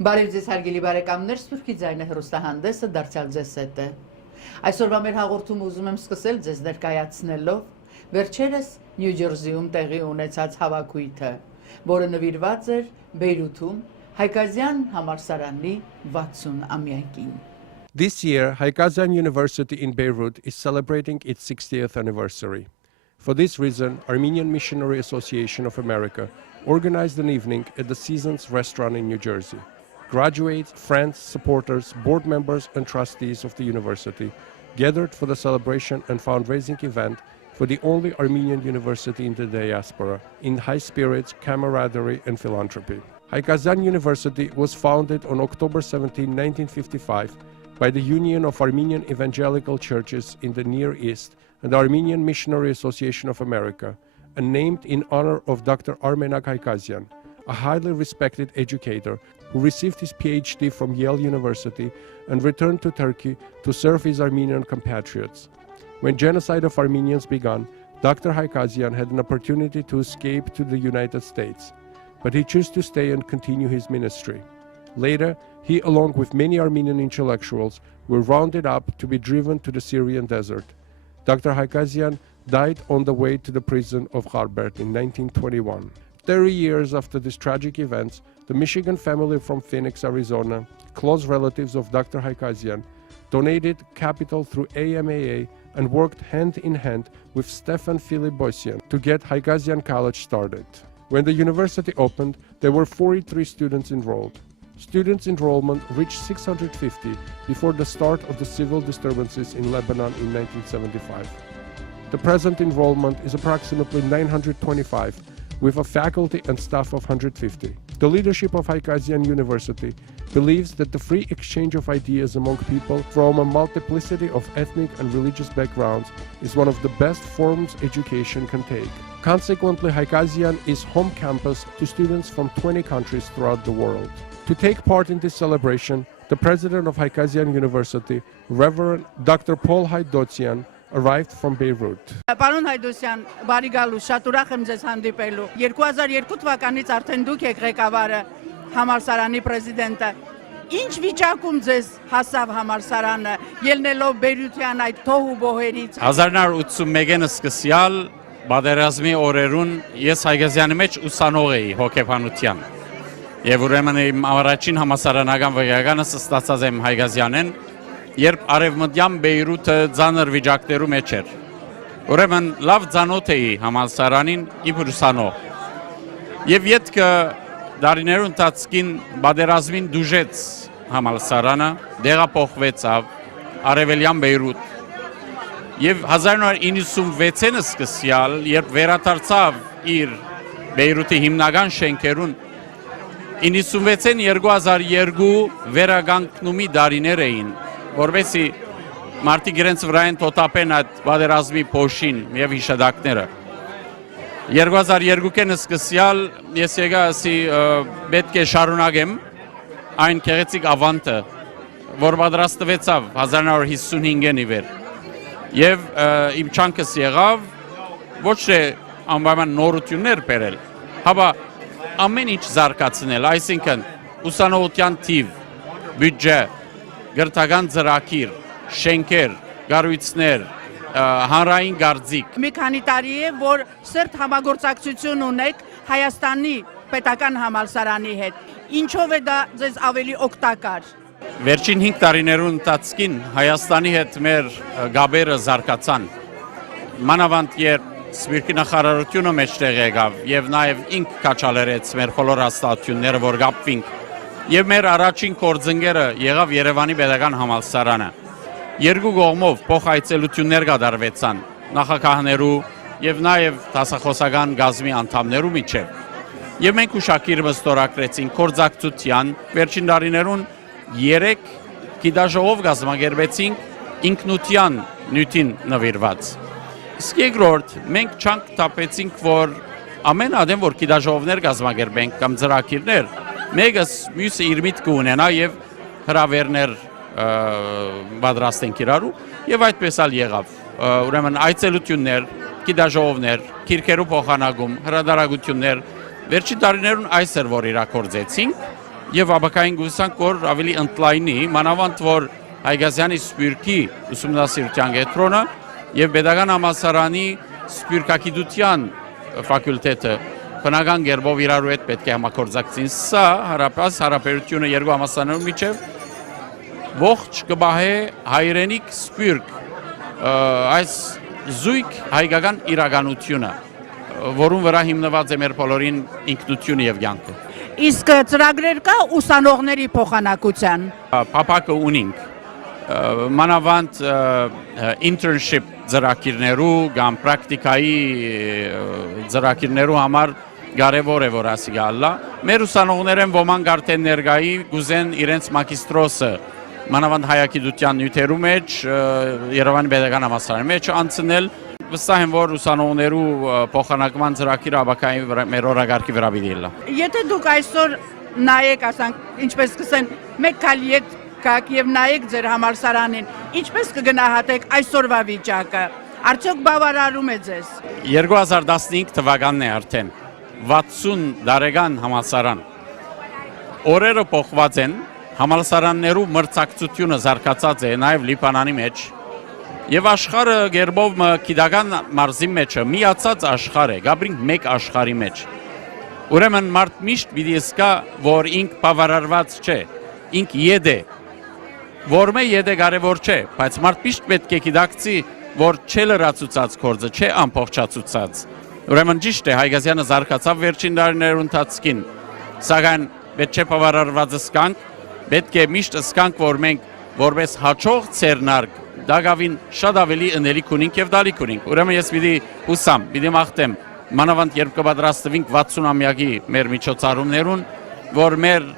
Բարև ձեզ հարգելի բարեկամներ, Սփյուռքի ձայնը հեռուստահանդեսը դարձյալ ձեզ հետ է։ Այսօրվա մեր հաղորդումը ուզում եմ սկսել ձեզ ներկայացնելով վերջերս Նյու Ջերսիում տեղի ունեցած հավաքույթը, որը նվիրված էր Բեյրութում Հագազյան համալսարանի 60-ամյակին։ This year, Hagazyan University in Beirut is celebrating its 60th anniversary. For this reason, Armenian Missionary Association of America organized an evening at the Seasons restaurant in New Jersey. Graduates, friends, supporters, board members, and trustees of the university gathered for the celebration and fundraising event for the only Armenian university in the diaspora, in high spirits, camaraderie, and philanthropy. Hagazyan University was founded on October 17, 1955, by the Union of Armenian Evangelical Churches in the Near East and the Armenian Missionary Association of America, and named in honor of Dr. AMAA Hagazyan, a highly respected educator who received his PhD from Yale University and returned to Turkey to serve his Armenian compatriots. When genocide of Armenians began, Dr. Hagazyan had an opportunity to escape to the United States, but he chose to stay and continue his ministry. Later, he, along with many Armenian intellectuals, were rounded up to be driven to the Syrian desert. Dr. Hagazyan died on the way to the prison of Harbert in 1921. 30 years after these tragic events, the Michigan family from Phoenix, Arizona, close relatives of Dr. Hagazyan, donated capital through AMAA and worked hand in hand with Stefan Philip Boisian to get Hagazyan College started. When the university opened, there were 43 students enrolled. Students' enrollment reached 650 before the start of the civil disturbances in Lebanon in 1975. The present enrollment is approximately 925, with a faculty and staff of 150. The leadership of Hagazyan University believes that the free exchange of ideas among people from a multiplicity of ethnic and religious backgrounds is one of the best forms education can take. Consequently, Hagazyan is home campus to students from 20 countries throughout the world. To take part in this celebration, the president of Hagazyan University, Reverend Dr. Paul Hagazyan, arrived from Beirut. Պարոն Հայդոսյան, բարի գալուս, շատ ուրախ եմ ձեզ հանդիպելու։ 2002 թվականից արդեն դուք եք ղեկավարը, համալսարանի պրեզիդենտը։ Ինչ վիճակում ձեզ հասավ համալսարանը, ելնելով Բեյրության այդ թոհու բոհերից։ 1981-ին սկսյալ բادرազմի օրերուն ես Հագազյանի մեջ ուսանող էի հոգեբանության։ Եվ ուրեմն իմ առաջին համալսարանական վկայականս ստացած եմ Հագազյանեն, երբ արևմտյան Բեյրութը ծանր վիճակներում մեջ էր։ Ուրեմն լավ ծանոթ էի համալսարանին իմ ուսանող։ Եվ յետքը դարիներու ընթացքին բادرազմին դուժեց համալսարանը, դեղափոխվեցավ արևելյան Բեյրութ։ Եվ 1996-ին սկսյալ, երբ վերադարձավ իր Բեյրութի հիմնական շենքերուն, 96-ին 2002 վերագանքնումի դարիներ էին, որովհետեւ մարդիկ իրենց վրային թոթափեն այդ բادرազմի փոշին եւ հիշադակները։ 2002-ին սկսյալ ես եկա ասի պետք է շարունակեմ այն քեղեցիկ ավանտը, որ պատրաստվեցավ 1955-ին ի վեր։ Եվ իմ չանքս եղավ ոչ թե անպայման նորություններ բերել, հապա ամեն ինչ զարգացնել, այսինքն ուսանողության թիվ, բյուջե, գրթական ծրագիր, շենքեր, կառույցներ, հանրային գործիք։ Մի քանի տարի է, որ սերտ համագործակցություն ունեք Հայաստանի պետական համալսարանի հետ։ Ինչով է դա ձեզ ավելի օգտակար։ Վերջին 5 տարիներու ընթացքին Հայաստանի հետ մեր գաբերը զարգացան։ Մանավանդ երբ Սփյուռքի նախարարությունը մեջտեղ եկավ եւ նաեւ ինք կաչալերեց մեր բոլոր հաստատությունները, որ գապվինք։ Եվ մեր առաջին կորձընկերը եղավ Երևանի պետական համալսարանը։ Երկու կողմով փոխայցելություններ կատարվեցան նախագահներու եւ նաեւ դասախոսական գազմի անդամներու միջեւ։ Եվ մենք ուշակիրը ստորագրեցինք կորձակցության վերջին տարիներուն 3 գիտաժողով կազմակերպեցինք ինքնության նյութին նվիրված։ Իսկ երկրորդ մենք չանք տապեցինք, որ ամեն ադեմ որ գիտաժողովներ կազմակերպենք կամ ծրագիրներ, մեկս մյուսը իր միտքը ունենա եւ հրավերներ պատրաստենք իրարու եւ այդպես ալ եղավ։ Ուրեմն այցելություններ, գիտաժողովներ, քիրքերու փոխանակում, հրադարագություններ վերջին տարիներուն այս էր որ իրակորձեցինք եւ ապակային գուսանք որ ավելի ընդլայնի, մանավանդ որ Հագազյանի սպյուրքի ուսումնասիրության կենտրոնը եւ Պետական համալսարանի սպյուրքագիտության ֆակուլտետը բնական գերբով իրարու հետ պետք է համագործակցին։ Սա հարաբերությունը երկու համալսարանների միջև ողջ կբահե հայրենիք սպյուրք այս զույգ հայկական իրականությունը, որում վրա հիմնված է մեր բոլորին ինքնությունը եւ կյանքը։ Իսկ ծրագրեր կա ուսանողների փոխանակության։ Փապակը ունենք մանավանդ internship ծրագիրներու կամ պրակտիկայի ծրագիրներու համար կարևոր է որ ասի գալա։ Մեր ուսանողներեն ոմանք արդեն ներկայի գուզեն իրենց մագիստրոսը մանավանդ հայագիտության նյութերու մեջ Երևանի Պետական համալսարանի մեջ անցնել, վստահ եմ որ ուսանողներու փոխանակման ծրագիրը ապակային մեր օրագարկի վրա պիտի լա։ Եթե դուք այսօր նայեք, ասենք, ինչպես կսեն, մեկ քայլ եկաք եւ նայեք ձեր համալսարանին, ինչպես կգնահատեք այսօրվա վիճակը։ Արդյոք բավարարում է ձեզ։ 2015 թվականն է արդեն 60 տարեկան համալսարան։ Օրերը փոխված են, համալսարաններու մրցակցությունը զարգացած է նաև Լիբանանի մեջ։ Եվ աշխարհը գերբով գիտական մարզի մեջ միացած աշխարհ է, գաբրինք մեկ աշխարհի մեջ։ Ուրեմն մարդ միշտ պիտի զգա, որ ինք բավարարված չէ, ինք յետ է։ Որ մե յետ է կարևոր չէ, բայց մարդ միշտ պետք է գիտակցի, որ չէ լրացուցած գործը, չէ ամբողջացուցած։ Ուրեմն ճիշտ է, Հագազյանը զարգացավ վերջին տարիների ընթացքին, սակայն պետք չէ բավարարված զգանք, պետք է միշտ զգանք, որ մենք որպես հաջող ցերնարկ դակավին շատ ավելի ընելիք ունենք եւ դալիք ունենք։ Ուրեմն ես պիտի հուսամ, պիտի մաղթեմ, մանավանդ երբ կպատրաստվենք 60-ամյակի մեր միջոցառումներուն, որ մեր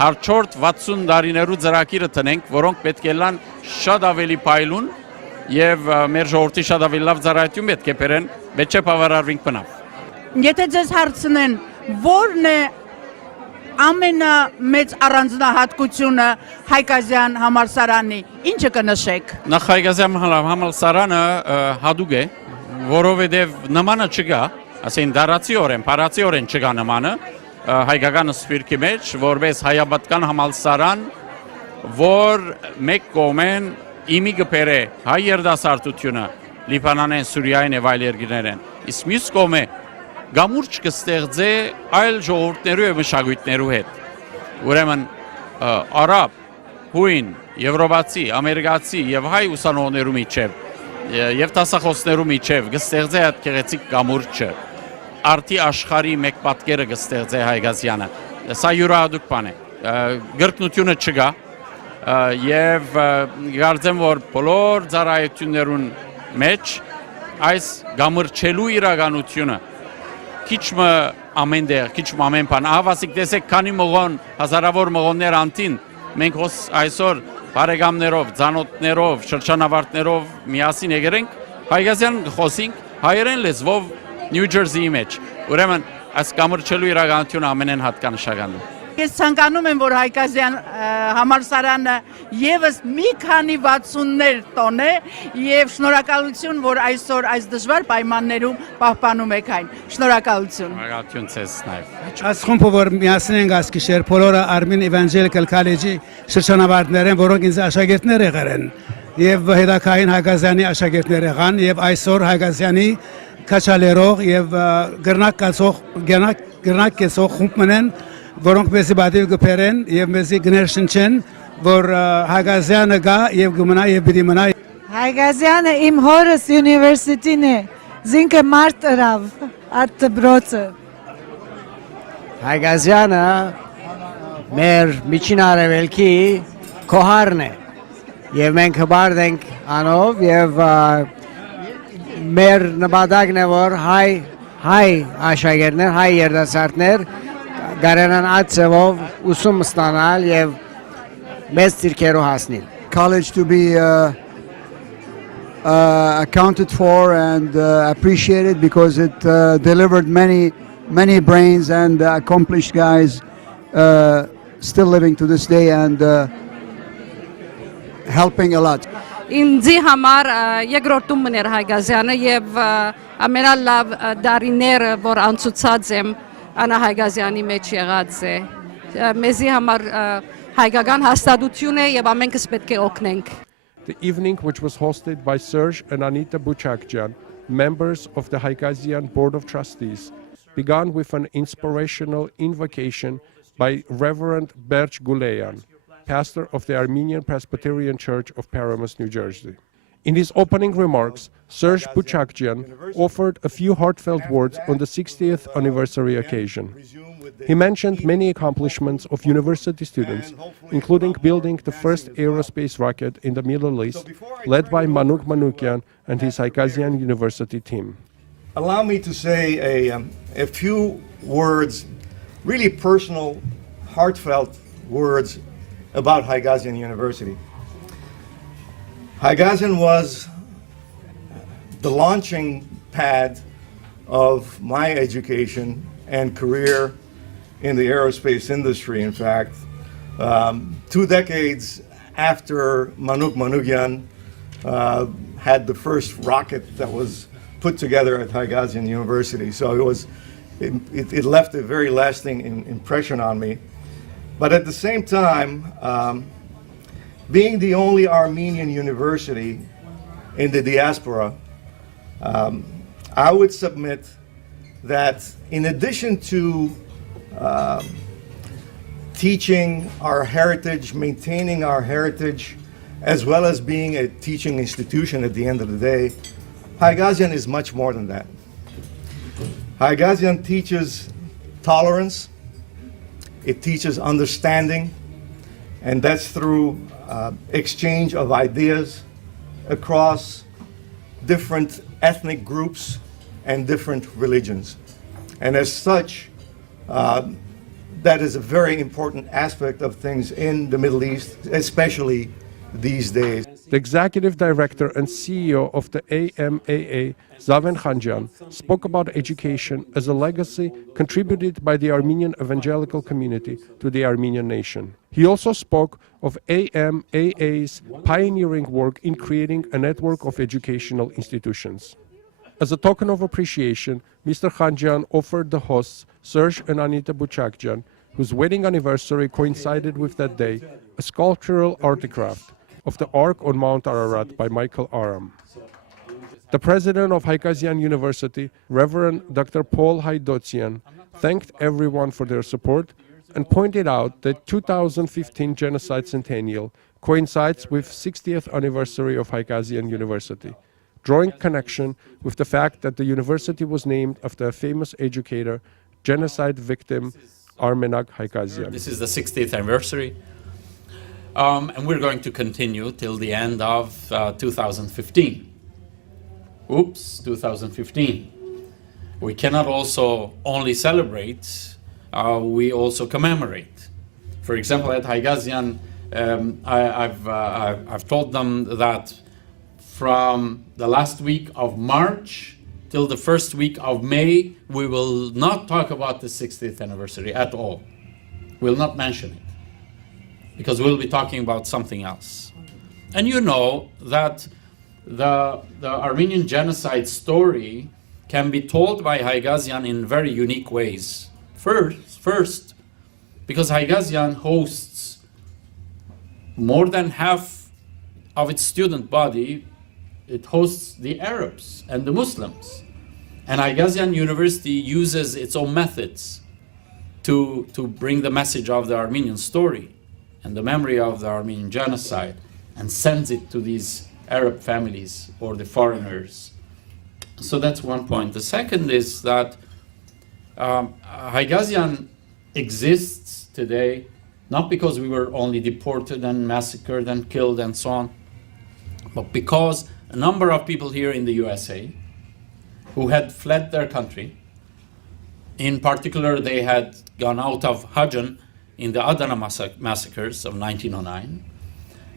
հաջորդ 60 տարիներու ծրագիրը տնենք, որոնք պետք է լան շատ ավելի փայլուն եւ մեր ժողովրդի շատ ավելի լավ ծառայություն պետք է բերեն, պետք է բավարարվենք բնավ։ Եթե ձեզ հարցնեն, ո՞րն է ամենամեծ առանձնահատկությունը Հագազյան համալսարանի, ինչը կնշեք։ Նախ Հագազյան համալսարանը հadoop է, որովհետև նմանը չկա, ասեն դարացիորեն, փարացիորեն չկա նմանը հայկական սպյուրքի մեջ, որպես հայաբատական համալսարան, որ մեկ կողմեն իմի գբերե հայ երդասարտությունը Լիբանանեն, Սուրիայեն եւ այլ երկրներեն, իսկ մյուս կողմը գամուրջ կստեղծե այլ ժողովուրդներու եւ մշակույթներու հետ։ Ուրեմն արաբ, հույն, եվրոպացի, ամերիկացի եւ հայ ուսանողներու միջև եւ տասախոսներու միջև կստեղծե այդ գեղեցիկ գամուրջը։ Արտի աշխարհի մեկ պատկերը կստեղծե Հագազյանը։ Սա յուրահատուկ բան է։ Գրկնությունը չկա եւ կարծեմ որ բոլոր ծառայություններուն մեջ այս գամուրջելու իրականությունը քիչ ամեն դեր, քիչ ամեն բան, ավասիկ տեսեք քանի մողոն, հազարավոր մողոններ անտին, մենք այսօր բարեկամներով, ծանոթներով, շրջանավարտներով միասին եկերենք, Հագազյան խոսենք հայերեն լեզվով Նյու Ջերսիի մեջ։ Ուրեմն այս գամուրջելու իրականությունը ամենեն հատկանշական է։ Ես ցանկանում եմ, որ Հագազյան համալսարանը եւս մի քանի 60-ներ տոնե եւ շնորհակալություն, որ այսօր այս դժվար պայմաններում պահպանում եք այն։ Շնորհակալություն։ Շնորհակալություն ցես նաեւ։ Այս խումբը որ միասին են գասկիշեր բոլորը Armin Evangelical College-ի շրջանավարտներեն, որոնք ինձ աշակերտներ եղան եւ հետակային Հագազյանի աշակերտներ եղան եւ այսօր Հագազյանի քաչալերող եւ գրնակ կեսող խումբն են, որոնք մեզի բադիվ գբերեն եւ մեզի գներշնչեն, որ Հագազյանը գա եւ գմնա եւ պիտի մնա։ Հագազյանը իմ հորս յունիվերսիտին է, զինքը մարդ ըրավ, այդ դբրոցը։ Հագազյանը մեր միջին արևելքի քոհարն է եւ մենք հբարդ ենք անով եւ մեր նպատակն է որ հայ աշակերտներ, հայ երիտասարդներ գարենան այդ ծավով ուսում ստանալ եւ մեծ ծիրքերով հասնել։ College to be accounted for and appreciated because it delivered many brains and accomplished guys still living to this day and helping a lot. Ինձի համար երկրորդումն էր Հագազյանը եւ ամենալավ դարիները որ անցուցած եմ Անա Հագազյանի մեջ եղած է մեզի համար հայկական հաստատություն է եւ ամենքս պետք է օգնենք։ The evening, which was hosted by Serge and Anita Buchakjian, members of the Hagazyan Board of Trustees, began with an inspirational invocation by Reverend Berch Guleyan, pastor of the Armenian Presbyterian Church of Paramus, New Jersey. In his opening remarks, Serge Buchakjian offered a few heartfelt words on the 60th anniversary occasion. He mentioned many accomplishments of university students, including building the first aerospace rocket in the Middle East, led by Manuk Manukyan and his Hagazyan University team. Allow me to say a few words, really personal, heartfelt words about Hagazyan University. Hagazyan was the launching pad of my education and career in the aerospace industry, in fact. 2 decades after Manuk Manukyan had the first rocket that was put together at Hagazyan University. So it left a very lasting impression on me. But at the same time, being the only Armenian university in the diaspora, I would submit that in addition to teaching our heritage, maintaining our heritage, as well as being a teaching institution at the end of the day, Hagazyan is much more than that. Hagazyan teaches tolerance, it teaches understanding, and that's through exchange of ideas across different ethnic groups and different religions. And as such, that is a very important aspect of things in the Middle East, especially these days. The executive director and CEO of the AMAA, Zaven Khanjan, spoke about education as a legacy contributed by the Armenian evangelical community to the Armenian nation. He also spoke of AMAA's pioneering work in creating a network of educational institutions. As a token of appreciation, Mr. Khanjan offered the hosts, Serge and Anita Buchakjian, whose wedding anniversary coincided with that day, a sculptural artifact of the Ark on Mount Ararat by Michael Aram. The president of Hagazyan University, Reverend Dr. Paul Haidotsian, thanked everyone for their support and pointed out that 2015 Genocide Centennial coincides with 60th anniversary of Hagazyan University, drawing connection with the fact that the university was named after a famous educator, genocide victim Armenak Hagazyan. This is the 60th anniversary, and we're going to continue till the end of 2015. Oops, 2015. We cannot also only celebrate, we also commemorate. For example, at Hagazyan, I've told them that from the last week of March till the first week of May, we will not talk about the 60th anniversary at all. We'll not mention it, because we'll be talking about something else. And you know that the Armenian genocide story can be told by Hagazyan in very unique ways. First, because Hagazyan hosts more than half of its student body, it hosts the Arabs and the Muslims. And Hagazyan University uses its own methods to bring the message of the Armenian story and the memory of the Armenian genocide and sends it to these Arab families or the foreigners. So that's one point. The second is that Hagazyan exists today not because we were only deported and massacred and killed and so on, but because a number of people here in the USA who had fled their country, in particular they had gone out of Hajan in the Adana massacres of 1909,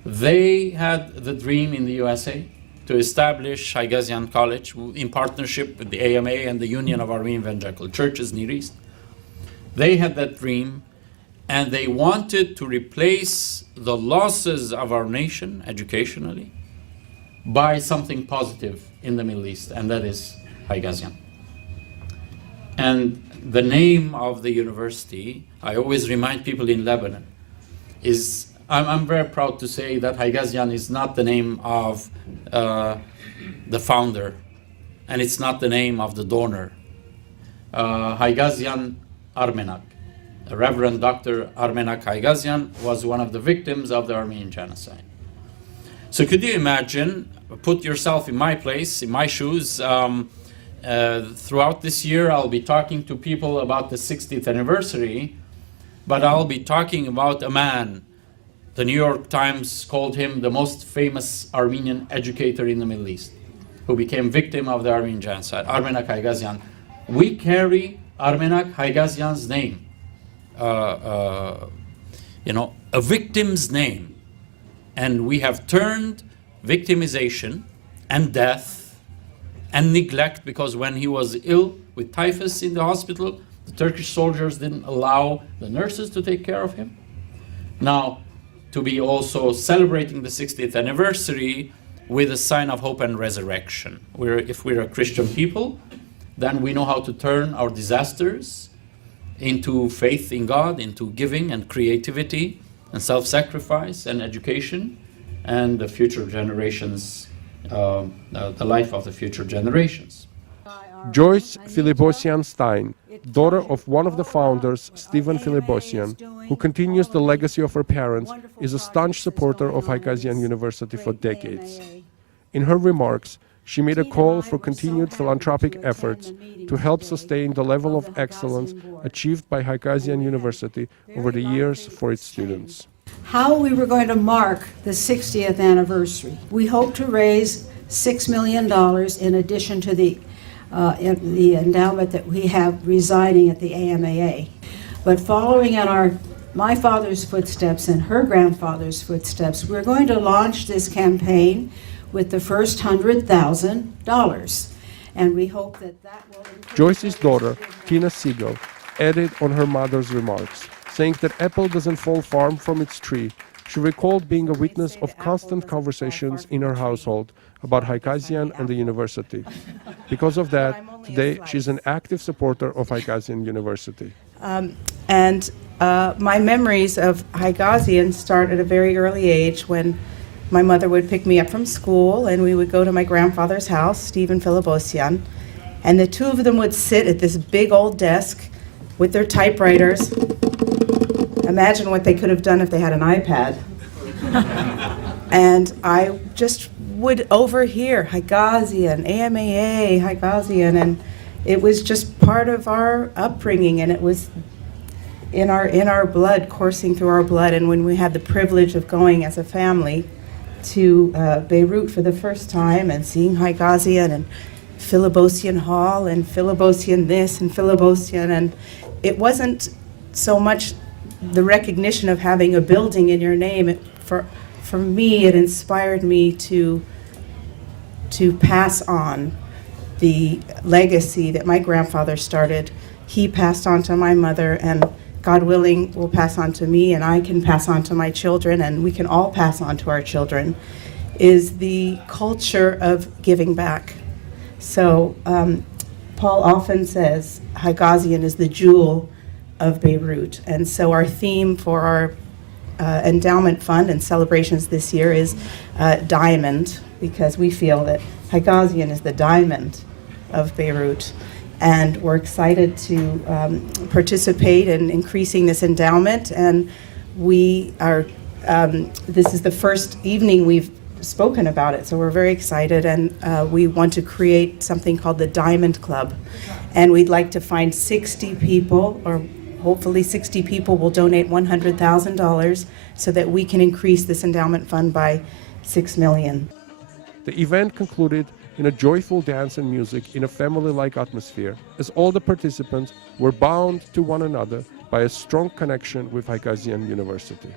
they had the dream in the USA to establish Hagazyan College in partnership with the AMAA and the Union of Armenian Evangelical Churches Near East. They had that dream, and they wanted to replace the losses of our nation educationally by something positive in the Middle East, and that is Hagazyan. And the name of the university, I always remind people in Lebanon, is, I'm very proud to say that Hagazyan is not the name of the founder, and it's not the name of the donor. Hagazyan Armenak, Reverend Dr. Armenak Hagazyan, was one of the victims of the Armenian genocide. So could you imagine, put yourself in my place, in my shoes. Throughout this year, I'll be talking to people about the 60th anniversary, but I'll be talking about a man. The New York Times called him the most famous Armenian educator in the Middle East, who became victim of the Armenian genocide, Armenak Hagazyan. We carry Armenak Hagazyan's name, a victim's name, and we have turned victimization and death and neglect, because when he was ill with typhus in the hospital, the Turkish soldiers didn't allow the nurses to take care of him. Now, to be also celebrating the 60th anniversary with a sign of hope and resurrection. If we're a Christian people, then we know how to turn our disasters into faith in God, into giving and creativity and self-sacrifice and education and the future generations, the life of the future generations. Joyce Philipposian Stein, daughter of one of the founders, Stephen Philipposian, who continues the legacy of her parents, is a staunch supporter of Hagazyan University for decades. In her remarks, she made a call for continued philanthropic efforts to help sustain the level of excellence achieved by Hagazyan University over the years for its students. How we were going to mark the 60th anniversary. We hope to raise $6 million in addition to the endowment that we have residing at the AMAA. But following in my father's footsteps and her grandfather's footsteps, we're going to launch this campaign with the first $100,000. And we hope that will... Joyce's daughter, Tina Siegel, added on her mother's remarks, saying that apple doesn't fall far from its tree. She recalled being a witness of constant conversations in her household about Hagazyan and the university. Because of that, today she's an active supporter of Hagazyan University. My memories of Hagazyan start at a very early age, when my mother would pick me up from school and we would go to my grandfather's house, Stephen Philipposian, and the two of them would sit at this big old desk with their typewriters. Imagine what they could have done if they had an iPad. And I just would overhear Hagazyan, AMAA, Hagazyan, and it was just part of our upbringing, and it was in our blood, coursing through our blood. And when we had the privilege of going as a family to Beirut for the first time and seeing Hagazyan and Philipposian Hall and Philipposian this and Philipposian, and it wasn't so much the recognition of having a building in your name. For me, it inspired me to pass on the legacy that my grandfather started. He passed on to my mother, and God willing will pass on to me, and I can pass on to my children, and we can all pass on to our children, is the culture of giving back. So Paul often says Hagazyan is the jewel of Beirut, and so our theme for our endowment fund and celebrations this year is diamond, because we feel that Hagazyan is the diamond of Beirut. And we're excited to participate in increasing this endowment. And we are, this is the first evening we've spoken about it, so we're very excited. And we want to create something called the Diamond Club. And we'd like to find 60 people, or hopefully 60 people will donate $100,000 so that we can increase this endowment fund by $6 million. The event concluded in a joyful dance and music in a family-like atmosphere, as all the participants were bound to one another by a strong connection with Hagazyan University.